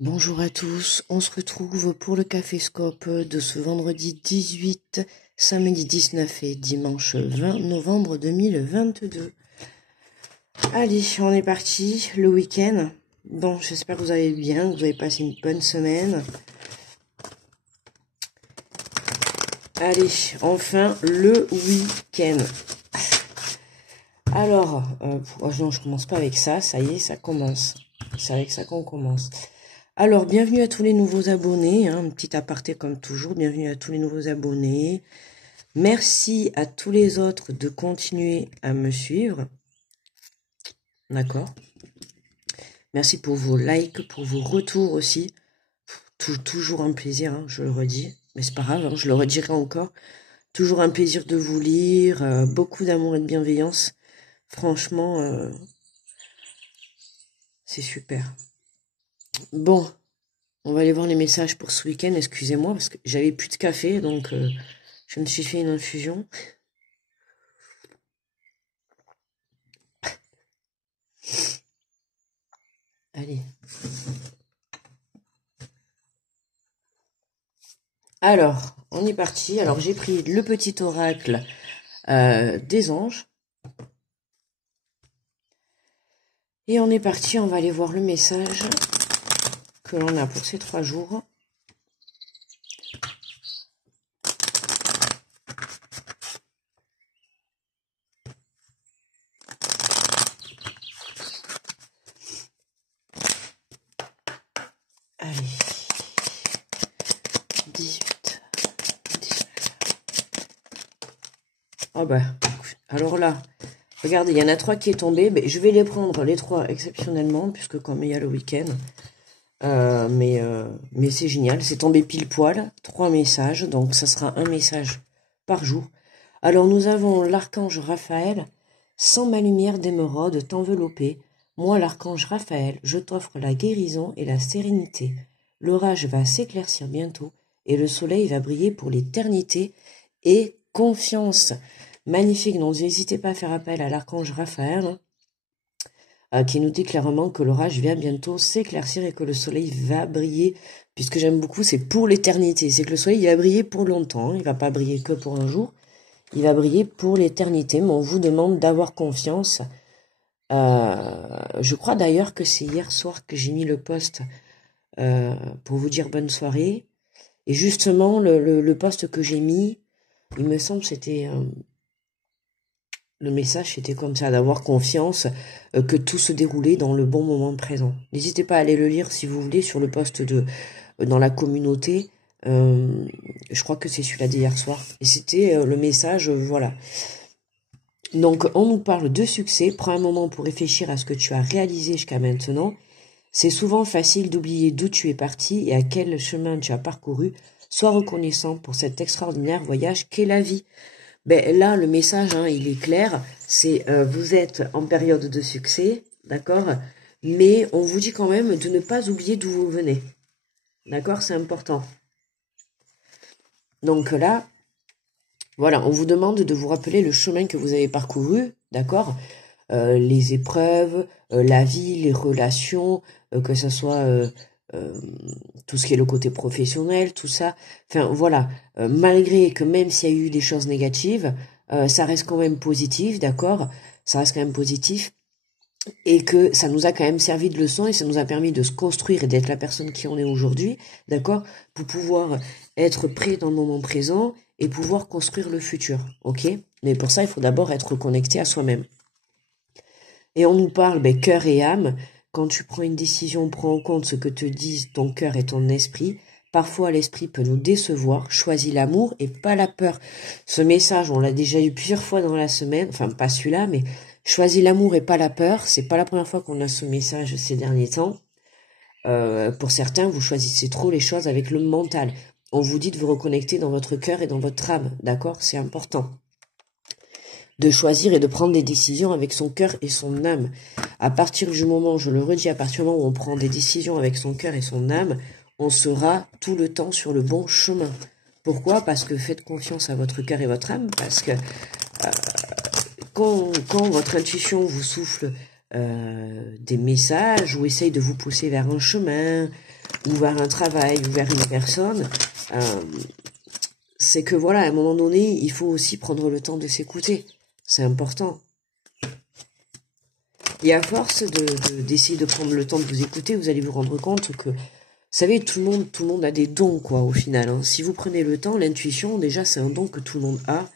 Bonjour à tous, on se retrouve pour le Caféscope de ce vendredi 18, samedi 19 et dimanche 20 novembre 2022. Allez, on est parti, le week-end. Bon, j'espère que vous allez bien, que vous avez passé une bonne semaine. Allez, enfin, le week-end. Alors, non, je commence pas avec ça, ça y est, ça commence. C'est avec ça qu'on commence. Alors, bienvenue à tous les nouveaux abonnés, un petit aparté comme toujours, bienvenue à tous les nouveaux abonnés. Merci à tous les autres de continuer à me suivre. D'accord. Merci pour vos likes, pour vos retours aussi. Toujours un plaisir, hein, je le redis, mais c'est pas grave, hein, je le redirai encore. Toujours un plaisir de vous lire, beaucoup d'amour et de bienveillance. Franchement, c'est super. Bon. On va aller voir les messages pour ce week-end, excusez-moi, parce que j'avais plus de café, donc je me suis fait une infusion. Allez. Alors, on est parti. Alors, j'ai pris le petit oracle des anges. Et on est parti, on va aller voir le message que l'on a pour ces 3 jours. Allez. 18, 19. Oh bah, alors là, regardez, il y en a 3 qui est tombé. Mais je vais les prendre, les 3, exceptionnellement, puisque comme il y a le week-end. Mais c'est génial, c'est tombé pile poil, 3 messages, donc ça sera un message par jour. Alors nous avons l'archange Raphaël, sans ma lumière d'émeraude t'envelopper, moi l'archange Raphaël, je t'offre la guérison et la sérénité. L'orage va s'éclaircir bientôt et le soleil va briller pour l'éternité et confiance. Magnifique, donc n'hésitez pas à faire appel à l'archange Raphaël, qui nous dit clairement que l'orage vient bientôt s'éclaircir et que le soleil va briller, puisque j'aime beaucoup, c'est pour l'éternité, c'est que le soleil il va briller pour longtemps, il va pas briller que pour un jour, il va briller pour l'éternité, mais on vous demande d'avoir confiance. Je crois d'ailleurs que c'est hier soir que j'ai mis le post pour vous dire bonne soirée, et justement le post que j'ai mis, il me semble que c'était... Le message, c'était comme ça, d'avoir confiance que tout se déroulait dans le bon moment présent. N'hésitez pas à aller le lire si vous voulez sur le post dans la communauté. Je crois que c'est celui-là d'hier soir. Et c'était le message, voilà. Donc, on nous parle de succès. Prends un moment pour réfléchir à ce que tu as réalisé jusqu'à maintenant. C'est souvent facile d'oublier d'où tu es parti et à quel chemin tu as parcouru. Sois reconnaissant pour cet extraordinaire voyage qu'est la vie. Ben là, le message, hein, il est clair, c'est vous êtes en période de succès, d'accord, mais on vous dit quand même de ne pas oublier d'où vous venez, d'accord, c'est important. Donc là, voilà, on vous demande de vous rappeler le chemin que vous avez parcouru, d'accord, les épreuves, la vie, les relations, que ce soit tout ce qui est le côté professionnel, tout ça. Enfin, voilà, malgré que même s'il y a eu des choses négatives, ça reste quand même positif, d'accord? Ça reste quand même positif. Et que ça nous a quand même servi de leçon et ça nous a permis de se construire et d'être la personne qui on est aujourd'hui, d'accord? Pour pouvoir être prêt dans le moment présent et pouvoir construire le futur, ok? Mais pour ça, il faut d'abord être connecté à soi-même. Et on nous parle, ben, cœur et âme. Quand tu prends une décision, prends en compte ce que te disent ton cœur et ton esprit. Parfois, l'esprit peut nous décevoir. Choisis l'amour et pas la peur. Ce message, on l'a déjà eu plusieurs fois dans la semaine. Enfin, pas celui-là, mais choisis l'amour et pas la peur. C'est pas la première fois qu'on a ce message ces derniers temps. Pour certains, vous choisissez trop les choses avec le mental. On vous dit de vous reconnecter dans votre cœur et dans votre âme. D'accord? C'est important de choisir et de prendre des décisions avec son cœur et son âme. À partir du moment, je le redis, à partir du moment où on prend des décisions avec son cœur et son âme, on sera tout le temps sur le bon chemin. Pourquoi? Parce que faites confiance à votre cœur et votre âme, parce que quand votre intuition vous souffle des messages ou essaye de vous pousser vers un chemin ou vers un travail ou vers une personne, c'est que voilà, à un moment donné, il faut aussi prendre le temps de s'écouter. C'est important. Et à force d'essayer de prendre le temps de vous écouter, vous allez vous rendre compte que, vous savez, tout le monde a des dons, quoi, au final. Hein. Si vous prenez le temps, l'intuition, déjà, c'est un don que tout le monde a.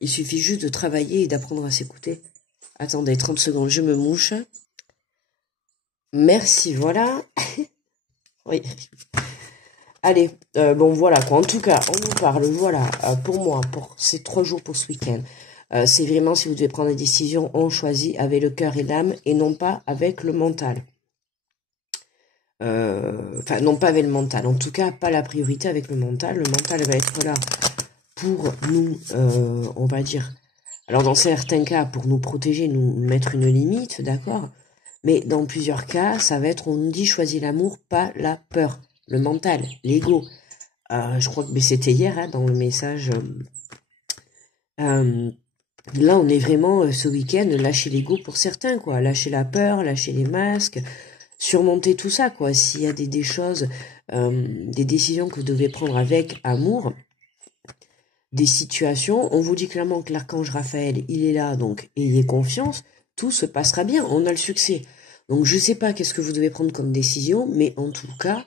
Il suffit juste de travailler et d'apprendre à s'écouter. Attendez, 30 secondes, je me mouche. Merci, voilà. Oui. Allez, bon, voilà, quoi. En tout cas, on nous parle, voilà, pour moi, pour ces 3 jours pour ce week-end. C'est vraiment, si vous devez prendre des décisions, on choisit avec le cœur et l'âme et non pas avec le mental. Enfin, non pas avec le mental. En tout cas, pas la priorité avec le mental. Le mental va être là pour nous, on va dire, alors dans certains cas, pour nous protéger, nous mettre une limite, d'accord? Mais dans plusieurs cas, ça va être, on nous dit, choisis l'amour, pas la peur. Le mental, l'ego. Je crois que c'était hier, hein, dans le message. Là, on est vraiment, ce week-end, lâcher l'ego pour certains, quoi. Lâcher la peur, lâcher les masques, surmonter tout ça, quoi. S'il y a des choses, des décisions que vous devez prendre avec amour, des situations, on vous dit clairement que l'archange Raphaël, il est là, donc ayez confiance, tout se passera bien, on a le succès. Donc je sais pas qu'est-ce que vous devez prendre comme décision, mais en tout cas,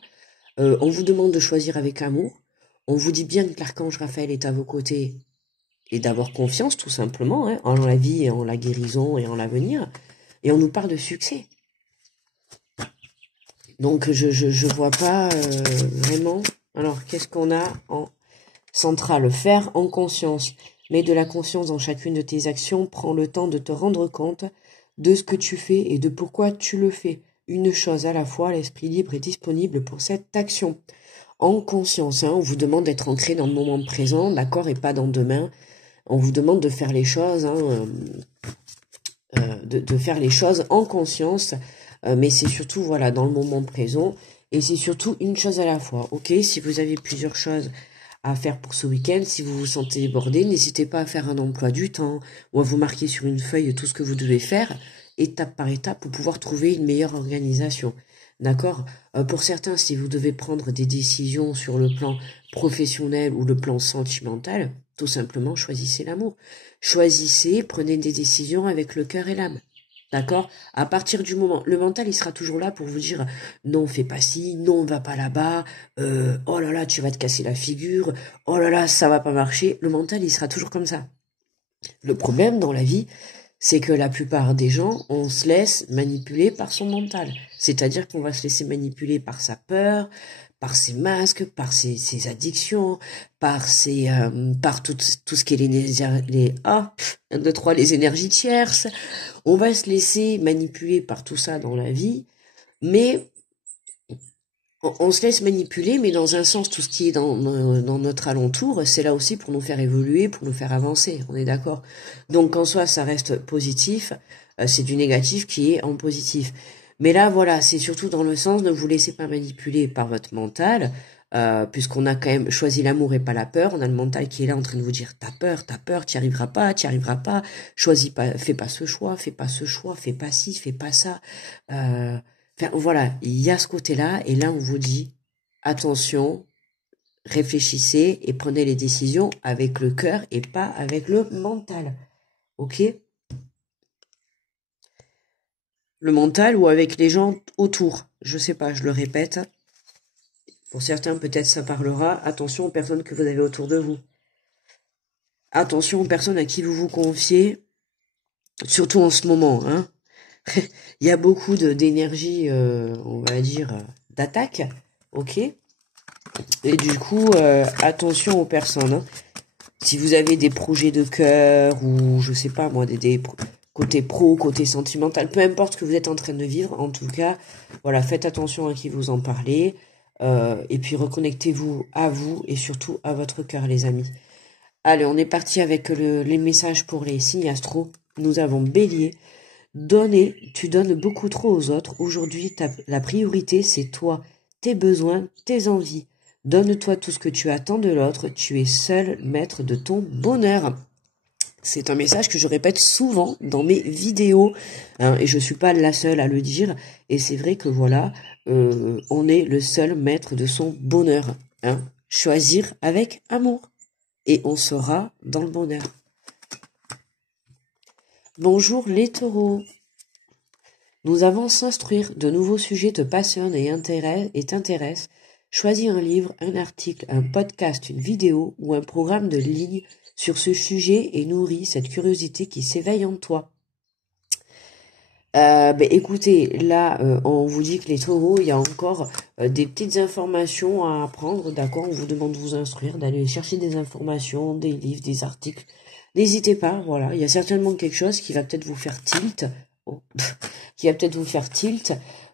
on vous demande de choisir avec amour, on vous dit bien que l'archange Raphaël est à vos côtés, et d'avoir confiance tout simplement, hein, en la vie et en la guérison et en l'avenir, et on nous parle de succès. Donc je vois pas vraiment. Alors qu'est-ce qu'on a en centrale? Faire en conscience. Mets de la conscience dans chacune de tes actions. Prends le temps de te rendre compte de ce que tu fais et de pourquoi tu le fais. Une chose à la fois, l'esprit libre est disponible pour cette action. En conscience, hein, on vous demande d'être ancré dans le moment présent, d'accord, et pas dans demain. On vous demande de faire les choses, hein, de faire les choses en conscience, mais c'est surtout, voilà, dans le moment présent, et c'est surtout une chose à la fois, ok? Si vous avez plusieurs choses à faire pour ce week-end, si vous vous sentez débordé, n'hésitez pas à faire un emploi du temps, ou à vous marquer sur une feuille tout ce que vous devez faire, étape par étape, pour pouvoir trouver une meilleure organisation. D'accord? Pour certains, si vous devez prendre des décisions sur le plan professionnel ou le plan sentimental, tout simplement, choisissez l'amour. Choisissez, prenez des décisions avec le cœur et l'âme. D'accord? À partir du moment, le mental, il sera toujours là pour vous dire non, fais pas ci, non, va pas là-bas, oh là là, tu vas te casser la figure, oh là là, ça va pas marcher. Le mental, il sera toujours comme ça. Le problème dans la vie, c'est que la plupart des gens, on se laisse manipuler par son mental. C'est-à-dire qu'on va se laisser manipuler par sa peur, par ses masques, par ses addictions, par tout ce qui est les énergies tierces. On va se laisser manipuler par tout ça dans la vie, mais on se laisse manipuler, mais dans un sens, tout ce qui est dans notre alentour, c'est là aussi pour nous faire évoluer, pour nous faire avancer, on est d'accord? Donc en soi, ça reste positif, c'est du négatif qui est en positif. Mais là, voilà, c'est surtout dans le sens, ne vous laissez pas manipuler par votre mental, puisqu'on a quand même choisi l'amour et pas la peur, on a le mental qui est là en train de vous dire, t'as peur, t'y arriveras pas, choisis pas, fais pas ce choix, fais pas ci, fais pas ça, enfin, voilà, il y a ce côté-là, et là on vous dit, attention, réfléchissez et prenez les décisions avec le cœur et pas avec le mental, ok? Le mental ou avec les gens autour, je sais pas, je le répète, pour certains peut-être ça parlera, attention aux personnes que vous avez autour de vous, attention aux personnes à qui vous vous confiez, surtout en ce moment, hein. Il y a beaucoup d'énergie, on va dire, d'attaque, ok? Et du coup, attention aux personnes, hein. Si vous avez des projets de cœur ou je sais pas moi, des côté pro, côté sentimental, peu importe ce que vous êtes en train de vivre, en tout cas, voilà, faites attention à qui vous en parlez, et puis reconnectez-vous à vous et surtout à votre cœur, les amis. Allez, on est parti avec les messages pour les signes astro. Nous avons Bélier. Donner, tu donnes beaucoup trop aux autres. Aujourd'hui, la priorité, c'est toi, tes besoins, tes envies. Donne-toi tout ce que tu attends de l'autre. Tu es seul maître de ton bonheur. C'est un message que je répète souvent dans mes vidéos, hein, et je suis pas la seule à le dire. Et c'est vrai que voilà, on est le seul maître de son bonheur. Hein. Choisir avec amour. Et on sera dans le bonheur. Bonjour les taureaux. Nous avons s'instruire, de nouveaux sujets te passionnent et t'intéressent. Choisis un livre, un article, un podcast, une vidéo ou un programme de ligne sur ce sujet et nourris cette curiosité qui s'éveille en toi. Écoutez, là, on vous dit que les taureaux, il y a encore des petites informations à apprendre, d'accord? On vous demande de vous instruire, d'aller chercher des informations, des livres, des articles. N'hésitez pas, voilà, il y a certainement quelque chose qui va peut-être vous faire tilt,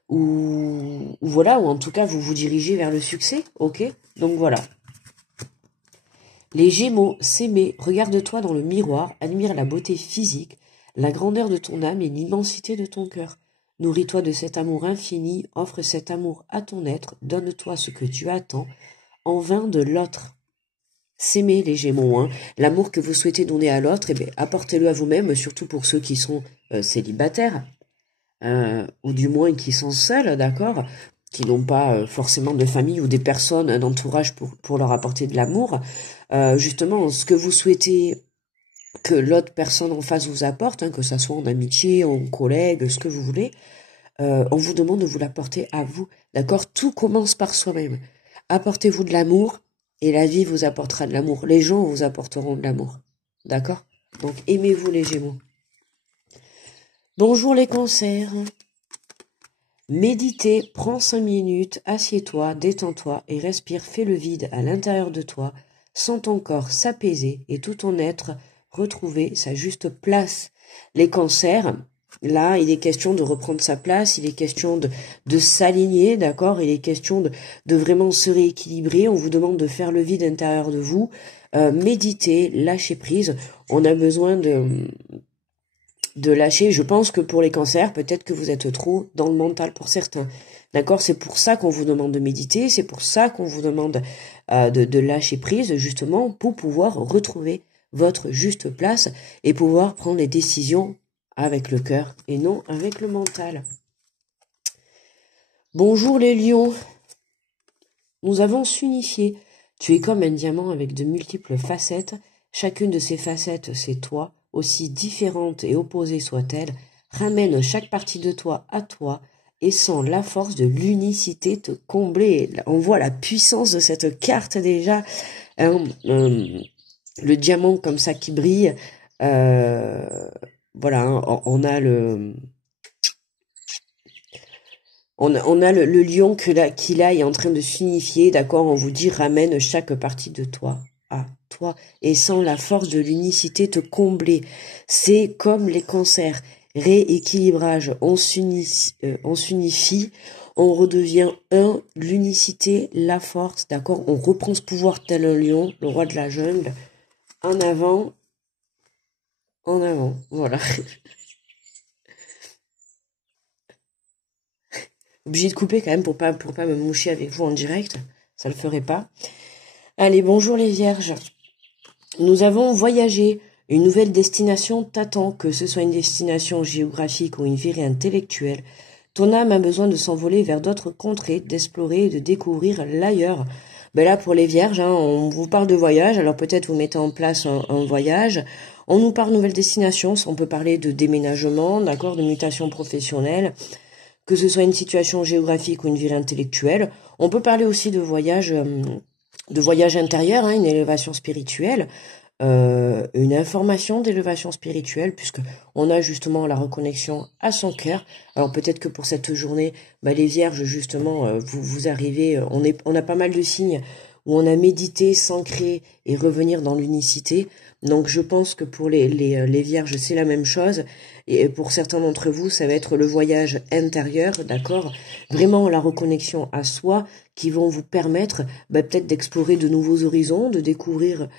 ou voilà, ou en tout cas vous vous dirigez vers le succès, ok? Donc voilà. Les Gémeaux, s'aimer, regarde-toi dans le miroir, admire la beauté physique, la grandeur de ton âme et l'immensité de ton cœur. Nourris-toi de cet amour infini, offre cet amour à ton être, donne-toi ce que tu attends, en vain de l'autre. S'aimer les Gémeaux, hein. L'amour que vous souhaitez donner à l'autre, apportez-le à vous-même, surtout pour ceux qui sont célibataires, ou du moins qui sont seuls, d'accord, qui n'ont pas forcément de famille ou des personnes d'entourage pour leur apporter de l'amour. Justement, ce que vous souhaitez que l'autre personne en face vous apporte, hein, que ça soit en amitié, en collègue, ce que vous voulez, on vous demande de vous l'apporter à vous, d'accord? Tout commence par soi-même. Apportez-vous de l'amour et la vie vous apportera de l'amour. Les gens vous apporteront de l'amour, d'accord? Donc aimez-vous les Gémeaux. Bonjour les cancers. Méditez, prends 5 minutes, assieds-toi, détends-toi et respire, fais le vide à l'intérieur de toi, sens ton corps s'apaiser et tout ton être retrouver sa juste place. Les cancers, là, il est question de reprendre sa place, il est question de s'aligner, d'accord? Il est question de vraiment se rééquilibrer, on vous demande de faire le vide intérieur de vous, méditez, lâchez prise, on a besoin de lâcher. Je pense que pour les cancers, peut-être que vous êtes trop dans le mental pour certains. D'accord? C'est pour ça qu'on vous demande de méditer, c'est pour ça qu'on vous demande de lâcher prise, justement, pour pouvoir retrouver votre juste place et pouvoir prendre les décisions avec le cœur et non avec le mental. Bonjour les lions. Nous avons s'unifié. Tu es comme un diamant avec de multiples facettes. Chacune de ces facettes, c'est toi. Aussi différente et opposée soit-elle, ramène chaque partie de toi à toi et sens la force de l'unicité te combler. On voit la puissance de cette carte déjà, le diamant comme ça qui brille. Voilà, hein, on a le lion qui là est en train de s'unifier, d'accord? On vous dit ramène chaque partie de toi à toi et sans la force de l'unicité te combler. C'est comme les cancers, rééquilibrage, on s'unifie, on redevient un, l'unicité, la force, d'accord? On reprend ce pouvoir tel un lion, le roi de la jungle, en avant, voilà. Obligé de couper quand même pour pas me moucher avec vous en direct, ça le ferait pas. Allez, bonjour les vierges. Nous avons voyagé. Une nouvelle destination t'attend, que ce soit une destination géographique ou une virée intellectuelle. Ton âme a besoin de s'envoler vers d'autres contrées, d'explorer et de découvrir l'ailleurs. Là, pour les vierges, hein, on vous parle de voyage, alors peut-être vous mettez en place un voyage. On nous parle de nouvelle destination, on peut parler de déménagement, d'accord, de mutation professionnelle, que ce soit une situation géographique ou une virée intellectuelle. On peut parler aussi de voyage intérieur, hein, une élévation spirituelle, une information d'élévation spirituelle, puisque on a justement la reconnexion à son cœur. Alors peut-être que pour cette journée, les vierges, justement, vous arrivez, on a pas mal de signes où on a médité, s'ancrer et revenir dans l'unicité. Donc je pense que pour les vierges, c'est la même chose. Et pour certains d'entre vous, ça va être le voyage intérieur, d'accord? Vraiment la reconnexion à soi qui vont vous permettre peut-être d'explorer de nouveaux horizons, de découvrir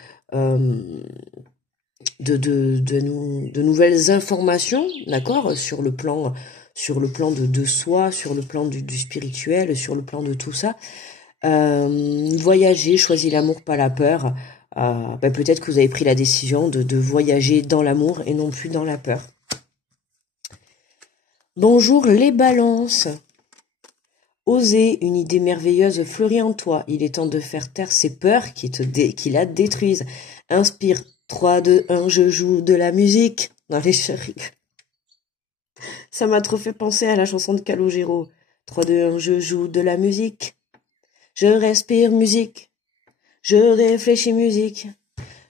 de nouvelles informations, d'accord? Sur le plan de soi, sur le plan du spirituel, sur le plan de tout ça. Voyager, choisis l'amour, pas la peur. peut-être que vous avez pris la décision de voyager dans l'amour et non plus dans la peur. Bonjour les balances. Osez, une idée merveilleuse fleurit en toi. Il est temps de faire taire ces peurs qui la détruisent. Inspire. 3, 2, 1, je joue de la musique. Non, les chéris. Ça m'a trop fait penser à la chanson de Calogero. 3, 2, 1, je joue de la musique. Je respire musique. Je réfléchis musique.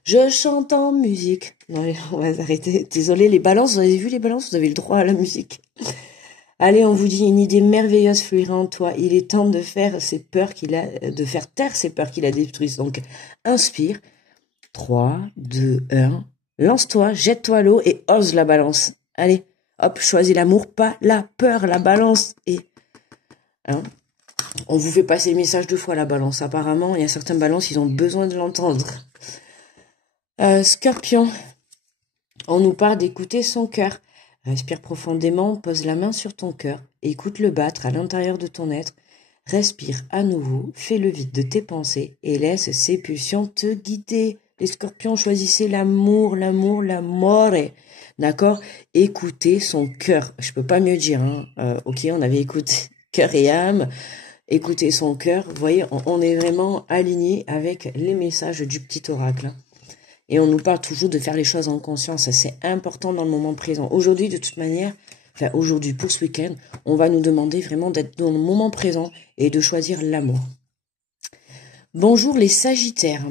Je chante en musique. Non, on va arrêter. Désolé, les balances, vous avez vu les balances? Vous avez le droit à la musique. Allez, on vous dit, une idée merveilleuse fluira en toi. Il est temps de faire de faire taire ces peurs qui la détruisent. Donc, inspire. 3, 2, 1. Lance-toi, jette-toi à l'eau et ose la balance. Allez, hop, choisis l'amour, pas la peur, la balance. Et, on vous fait passer le message 2 fois, la balance. Apparemment, il y a certains balances, ils ont besoin de l'entendre. Scorpion. On nous parle d'écouter son cœur. Respire profondément, pose la main sur ton cœur, écoute-le battre à l'intérieur de ton être, respire à nouveau, fais le vide de tes pensées et laisse ces pulsions te guider. Les scorpions, choisissez l'amour, l'amore, d'accord? Écoutez son cœur, je peux pas mieux dire, ok, on avait écouté cœur et âme, écoutez son cœur, vous voyez, on est vraiment aligné avec les messages du petit oracle, Et on nous parle toujours de faire les choses en conscience. C'est important dans le moment présent. Aujourd'hui, de toute manière, aujourd'hui pour ce week-end, on va nous demander vraiment d'être dans le moment présent et de choisir l'amour. Bonjour les Sagittaires.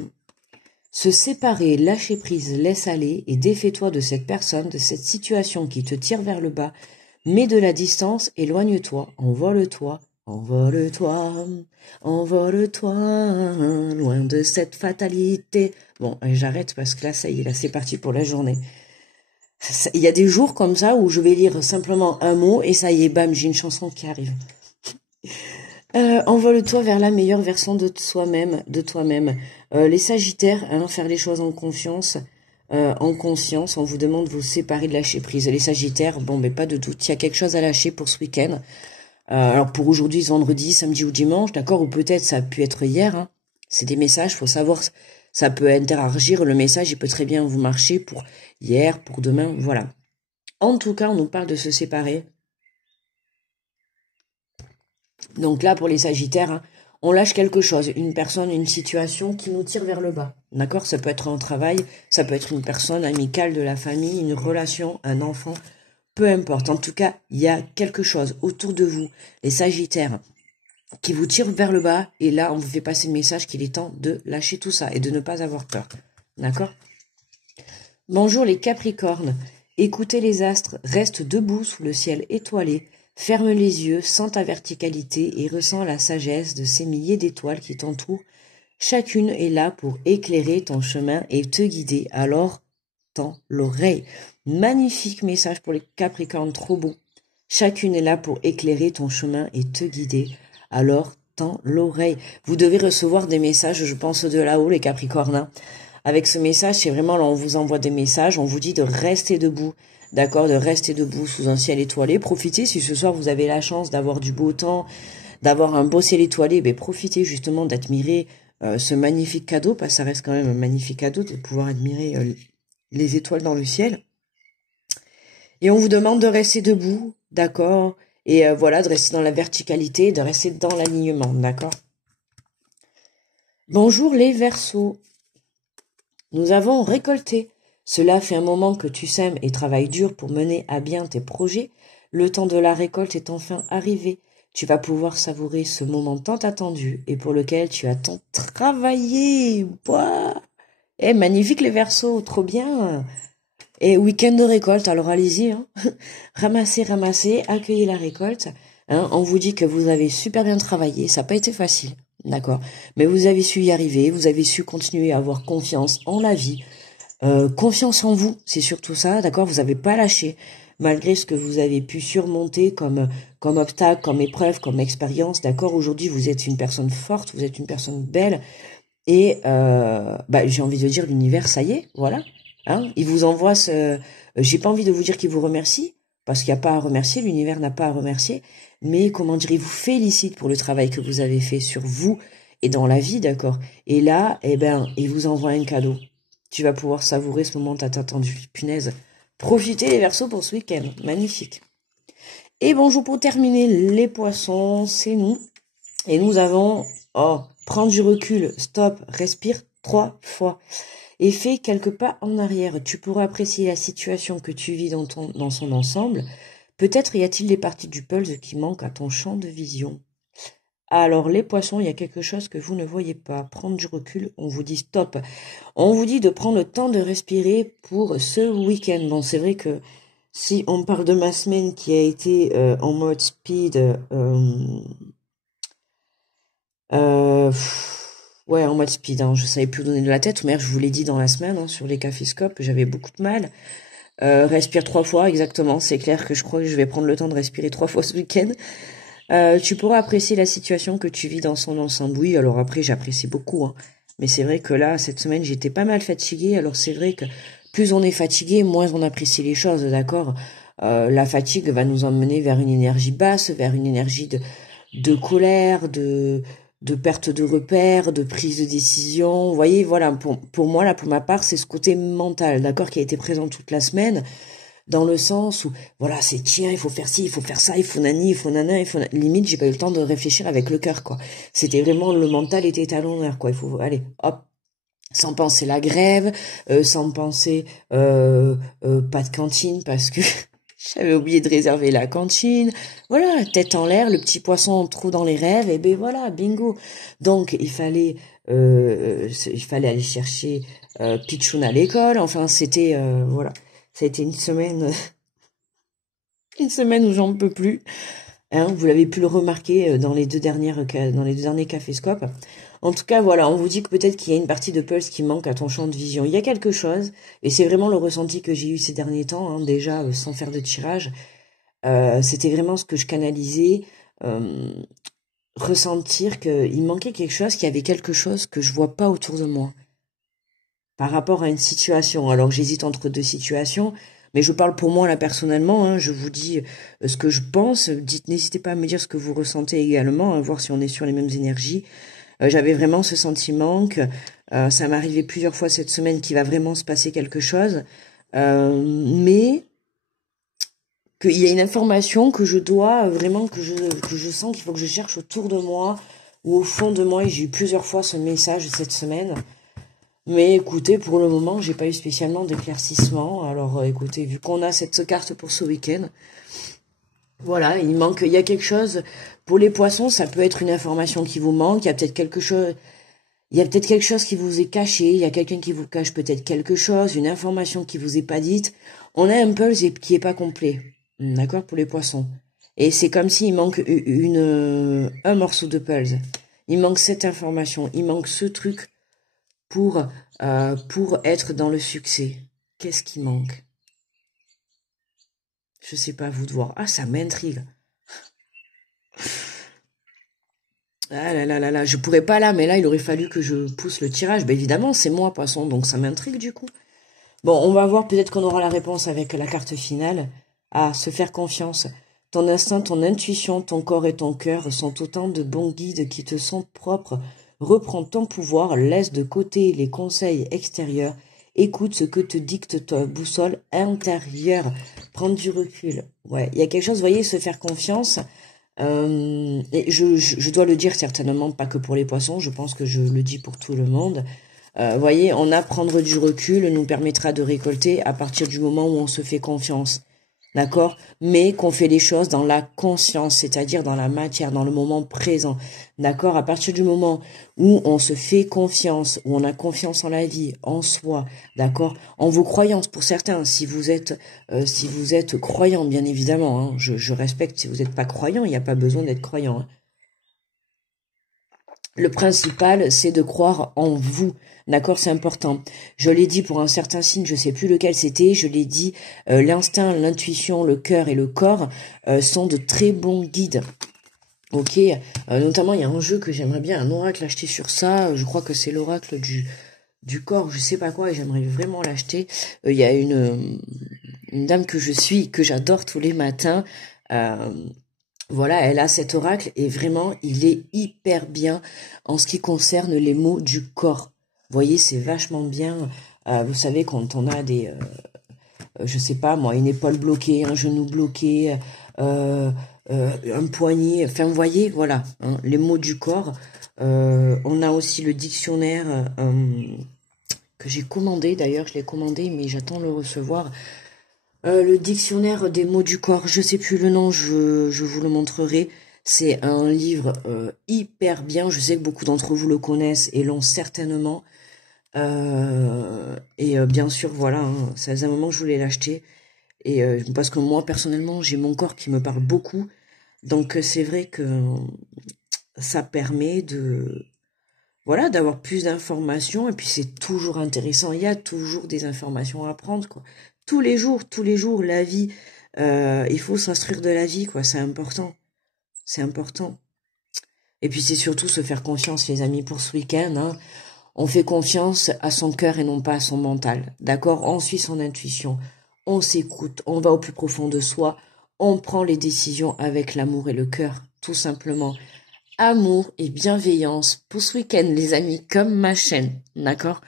Se séparer, lâcher prise, laisse aller et défais-toi de cette personne, de cette situation qui te tire vers le bas. Mets de la distance, éloigne-toi, envole-toi. Envole-toi, envole-toi, loin de cette fatalité. Bon, j'arrête parce que là, ça y est, là, c'est parti pour la journée. Il y a des jours comme ça où je vais lire simplement un mot et ça y est, bam, j'ai une chanson qui arrive. Envole-toi vers la meilleure version de soi-même, de toi-même. Les Sagittaires, faire les choses en confiance, en conscience, on vous demande de vous séparer, de lâcher prise. Les Sagittaires, bon, mais pas de doute, il y a quelque chose à lâcher pour ce week-end. Alors pour aujourd'hui, vendredi, samedi ou dimanche, d'accord, ou peut-être ça a pu être hier, c'est des messages, faut savoir, ça peut interagir, le message, il peut très bien vous marcher pour hier, pour demain, voilà. En tout cas, on nous parle de se séparer. Donc là, pour les Sagittaires, on lâche quelque chose, une personne, une situation qui nous tire vers le bas, d'accord, ça peut être un travail, ça peut être une personne amicale de la famille, une relation, un enfant, peu importe, en tout cas, il y a quelque chose autour de vous, les Sagittaires, qui vous tire vers le bas, et là, on vous fait passer le message qu'il est temps de lâcher tout ça, et de ne pas avoir peur, d'accord? Bonjour les Capricornes, écoutez les astres, reste debout sous le ciel étoilé, ferme les yeux, sens ta verticalité, et ressens la sagesse de ces milliers d'étoiles qui t'entourent, chacune est là pour éclairer ton chemin et te guider, alors tends l'oreille. Magnifique message pour les Capricornes, trop beau. Chacune est là pour éclairer ton chemin et te guider. Alors, tends l'oreille. Vous devez recevoir des messages, je pense, de là-haut, les Capricornes. Avec ce message, c'est vraiment là, on vous envoie des messages, on vous dit de rester debout, d'accord, de rester debout sous un ciel étoilé. Profitez, si ce soir vous avez la chance d'avoir du beau temps, d'avoir un beau ciel étoilé, profitez justement d'admirer ce magnifique cadeau, parce que ça reste quand même un magnifique cadeau de pouvoir admirer les étoiles dans le ciel. Et on vous demande de rester debout, d'accord? Et voilà, de rester dans la verticalité, de rester dans l'alignement, d'accord? Bonjour les Verseaux. Nous avons récolté. Cela fait un moment que tu sèmes et travailles dur pour mener à bien tes projets. Le temps de la récolte est enfin arrivé. Tu vas pouvoir savourer ce moment tant attendu et pour lequel tu as tant travaillé. Ouah, magnifique les Verseaux, trop bien. Et week-end de récolte, alors allez-y, ramassez, accueillez la récolte. On vous dit que vous avez super bien travaillé, ça n'a pas été facile, d'accord. Mais vous avez su y arriver, vous avez su continuer à avoir confiance en la vie, confiance en vous, c'est surtout ça, d'accord. Vous n'avez pas lâché, malgré ce que vous avez pu surmonter comme obstacle, comme épreuve, comme expérience, d'accord. Aujourd'hui, vous êtes une personne forte, vous êtes une personne belle, et j'ai envie de dire l'univers, ça y est, voilà. Il vous envoie j'ai pas envie de vous dire qu'il vous remercie, parce qu'il n'y a pas à remercier, l'univers n'a pas à remercier, mais comment dire, il vous félicite pour le travail que vous avez fait sur vous et dans la vie, d'accord. Et là, eh ben, il vous envoie un cadeau. Tu vas pouvoir savourer ce moment t'as attendu, punaise. Profitez les Verseaux pour ce week-end, magnifique. Et bonjour, pour terminer, les poissons, c'est nous. Et nous avons, prends du recul, stop, respire 3 fois. Et fais quelques pas en arrière. Tu pourras apprécier la situation que tu vis dans son ensemble. Peut-être y a-t-il des parties du puzzle qui manquent à ton champ de vision. Alors les poissons, il y a quelque chose que vous ne voyez pas. Prendre du recul, on vous dit stop. On vous dit de prendre le temps de respirer pour ce week-end. Bon, c'est vrai que si on parle de ma semaine qui a été en mode speed, ouais, en mode speed, hein, je savais plus où donner de la tête, mais je vous l'ai dit dans la semaine, hein, sur les caféscopes, j'avais beaucoup de mal. Respire 3 fois, exactement, c'est clair que je crois que je vais prendre le temps de respirer 3 fois ce week-end. Tu pourras apprécier la situation que tu vis dans son ensemble. Oui, alors après, j'apprécie beaucoup, hein. Mais c'est vrai que là, cette semaine, j'étais pas mal fatiguée. Alors c'est vrai que plus on est fatigué, moins on apprécie les choses, d'accord. La fatigue va nous emmener vers une énergie basse, vers une énergie de colère, de perte de repères, de prise de décision. Vous voyez, voilà, pour moi, là, pour ma part, c'est ce côté mental, d'accord, qui a été présent toute la semaine, dans le sens où, voilà, c'est tiens, il faut faire ci, il faut faire ça, il faut nani, il faut nana, limite, j'ai pas eu le temps de réfléchir avec le cœur, quoi. C'était vraiment, le mental était à l'honneur, quoi. Il faut, allez, hop. Sans penser la grève, sans penser pas de cantine parce que j'avais oublié de réserver la cantine. Voilà, tête en l'air, le petit poisson en trou dans les rêves, et ben voilà, bingo. Donc il fallait aller chercher Pichoun à l'école. Enfin, c'était voilà, ça a été une semaine où j'en peux plus. Hein, vous l'avez pu le remarquer dans les deux derniers caféscopes. En tout cas, voilà, on vous dit que peut-être qu'il y a une partie de Pulse qui manque à ton champ de vision. Il y a quelque chose, et c'est vraiment le ressenti que j'ai eu ces derniers temps, hein, déjà sans faire de tirage. C'était vraiment ce que je canalisais, ressentir qu'il manquait quelque chose, qu'il y avait quelque chose que je vois pas autour de moi par rapport à une situation. Alors j'hésite entre deux situations, mais je parle pour moi là personnellement, hein, je vous dis ce que je pense. N'hésitez pas à me dire ce que vous ressentez également, hein, voir si on est sur les mêmes énergies. J'avais vraiment ce sentiment que ça m'arrivait plusieurs fois cette semaine qu'il va vraiment se passer quelque chose, mais qu'il y a une information que je dois vraiment, que je sens qu'il faut que je cherche autour de moi ou au fond de moi, et j'ai eu plusieurs fois ce message cette semaine. Mais écoutez, pour le moment, j'ai pas eu spécialement d'éclaircissement. Alors écoutez, vu qu'on a cette carte pour ce week-end, voilà, il y a quelque chose. Pour les poissons, ça peut être une information qui vous manque, il y a peut-être quelque chose qui vous est caché, il y a quelqu'un qui vous cache peut-être quelque chose, une information qui vous est pas dite. On a un puzzle qui est pas complet. D'accord, pour les poissons. Et c'est comme s'il manque un morceau de puzzle. Il manque cette information, il manque ce truc pour être dans le succès. Qu'est-ce qui manque? Je sais pas, à vous de voir. Ah, ça m'intrigue. Ah là là là là, je pourrais pas là, mais là, il aurait fallu que je pousse le tirage. Ben évidemment, c'est moi, poisson, donc ça m'intrigue du coup. Bon, on va voir, peut-être qu'on aura la réponse avec la carte finale. Ah, se faire confiance. Ton instinct, ton intuition, ton corps et ton cœur sont autant de bons guides qui te sont propres. Reprends ton pouvoir, laisse de côté les conseils extérieurs. Écoute ce que te dicte ta boussole intérieure. Prendre du recul. Ouais, il y a quelque chose, vous voyez, se faire confiance. Et je dois le dire certainement, pas que pour les poissons, je pense que je le dis pour tout le monde. Voyez, prendre du recul nous permettra de récolter à partir du moment où on se fait confiance. D'accord? Mais qu'on fait les choses dans la conscience, c'est-à-dire dans la matière, dans le moment présent. D'accord? À partir du moment où on se fait confiance, où on a confiance en la vie, en soi, d'accord? En vos croyances, pour certains, si vous êtes croyant, bien évidemment, hein, je respecte. Si vous n'êtes pas croyant, il n'y a pas besoin d'être croyant, hein. Le principal, c'est de croire en vous. D'accord, c'est important. Je l'ai dit pour un certain signe, je sais plus lequel c'était, je l'ai dit, l'instinct, l'intuition, le cœur et le corps sont de très bons guides. Ok, notamment il y a un jeu que j'aimerais bien, un oracle acheté sur ça, je crois que c'est l'oracle du corps, je sais pas quoi, et j'aimerais vraiment l'acheter. Il y a une dame que je suis, que j'adore tous les matins, Voilà, elle a cet oracle et vraiment, il est hyper bien en ce qui concerne les maux du corps. Vous voyez, c'est vachement bien. Vous savez, quand on a des, je sais pas moi, une épaule bloquée, un genou bloqué, un poignet, enfin, vous voyez, voilà, hein, les maux du corps. On a aussi le dictionnaire que j'ai commandé, d'ailleurs, je l'ai commandé, mais j'attends de le recevoir. Le dictionnaire des mots du corps, je sais plus le nom, je vous le montrerai. C'est un livre hyper bien, je sais que beaucoup d'entre vous le connaissent et l'ont certainement. Bien sûr, voilà, hein, ça faisait un moment que je voulais l'acheter. Parce que moi, personnellement, j'ai mon corps qui me parle beaucoup. Donc c'est vrai que ça permet de... Voilà, d'avoir plus d'informations, et puis c'est toujours intéressant, il y a toujours des informations à apprendre, quoi. Tous les jours, la vie, il faut s'instruire de la vie, quoi, c'est important. Et puis c'est surtout se faire confiance, les amis, pour ce week-end, hein. On fait confiance à son cœur et non pas à son mental, d'accord? On suit son intuition, on s'écoute, on va au plus profond de soi, on prend les décisions avec l'amour et le cœur, tout simplement. Amour et bienveillance pour ce week-end, les amis, comme ma chaîne, d'accord?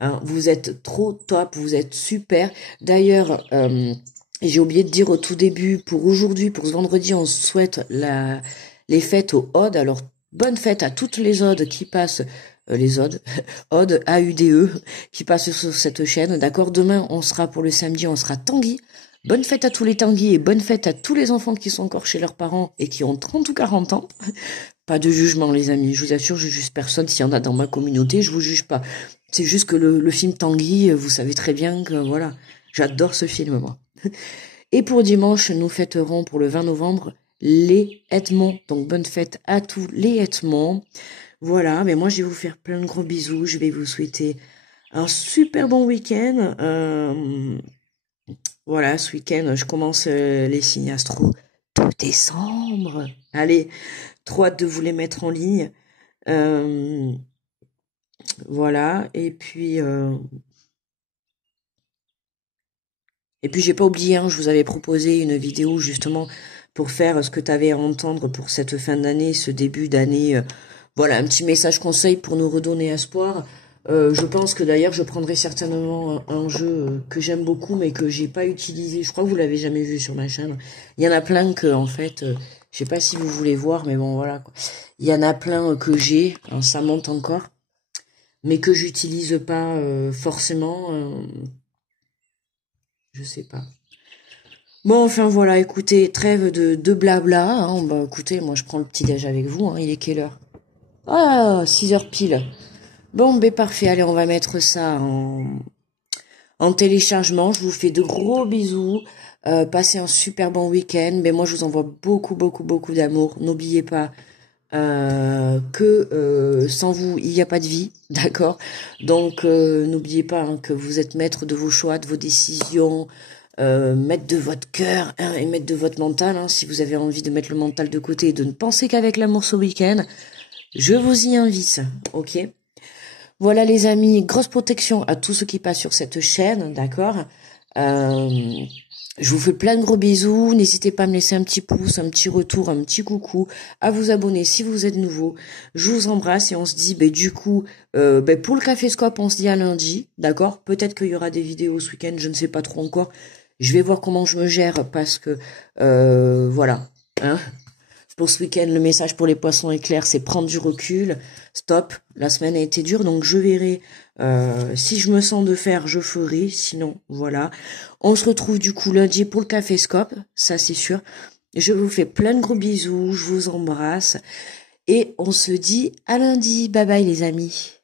Hein, vous êtes trop top, vous êtes super. D'ailleurs, j'ai oublié de dire au tout début, pour aujourd'hui, pour ce vendredi, on souhaite les fêtes aux odes. Alors, bonne fête à toutes les odes qui passent, les odes, odes, A-U-D-E, qui passent sur cette chaîne, d'accord? Demain, on sera pour le samedi, on sera Tanguy. Bonne fête à tous les Tanguy et bonne fête à tous les enfants qui sont encore chez leurs parents et qui ont 30 ou 40 ans. Pas de jugement, les amis. Je vous assure, je juge personne. S'il y en a dans ma communauté, je vous juge pas. C'est juste que le film Tanguy, vous savez très bien que, voilà, j'adore ce film, moi. Et pour dimanche, nous fêterons pour le 20 novembre les Edmonds. Donc, bonne fête à tous les Edmonds. Voilà, mais moi, je vais vous faire plein de gros bisous. Je vais vous souhaiter un super bon week-end. Voilà, ce week-end, je commence les signes astro tout décembre. Allez, trop hâte de vous les mettre en ligne. Voilà, et puis j'ai pas oublié, hein, je vous avais proposé une vidéo justement pour faire ce que tu avais à entendre pour cette fin d'année, ce début d'année. Voilà, un petit message conseil pour nous redonner espoir. Je pense que d'ailleurs je prendrai certainement un jeu que j'aime beaucoup mais que j'ai pas utilisé. Je crois que vous l'avez jamais vu sur ma chaîne. Il y en a plein que en fait, je sais pas si vous voulez voir, mais bon voilà, quoi. Il y en a plein que j'ai, hein, ça monte encore, mais que j'utilise pas forcément. Je sais pas. Bon, enfin voilà, écoutez, trêve de blabla. Hein. Bah écoutez, moi je prends le petit déj avec vous. Hein. Il est quelle heure? Ah, 6 heures pile. Bon, ben parfait. Allez, on va mettre ça en téléchargement. Je vous fais de gros bisous. Passez un super bon week-end. Mais moi, je vous envoie beaucoup, beaucoup, beaucoup d'amour. N'oubliez pas que sans vous, il n'y a pas de vie. D'accord? Donc, n'oubliez pas hein, que vous êtes maître de vos choix, de vos décisions. Mettre de votre cœur hein, et mettre de votre mental. Hein, si vous avez envie de mettre le mental de côté et de ne penser qu'avec l'amour ce week-end, je vous y invite. Ok? Voilà les amis, grosse protection à tous ceux qui passent sur cette chaîne, d'accord? Je vous fais plein de gros bisous. N'hésitez pas à me laisser un petit pouce, un petit retour, un petit coucou, à vous abonner si vous êtes nouveau. Je vous embrasse et on se dit, du coup, pour le Caféscope, on se dit à lundi, d'accord? Peut-être qu'il y aura des vidéos ce week-end, je ne sais pas trop encore. Je vais voir comment je me gère parce que, voilà, hein? Pour ce week-end, le message pour les poissons est clair, c'est prendre du recul. Stop, la semaine a été dure, donc je verrai. Si je me sens de faire, je ferai. Sinon, voilà. On se retrouve du coup lundi pour le Caféscope, ça c'est sûr. Je vous fais plein de gros bisous, je vous embrasse. Et on se dit à lundi. Bye bye les amis.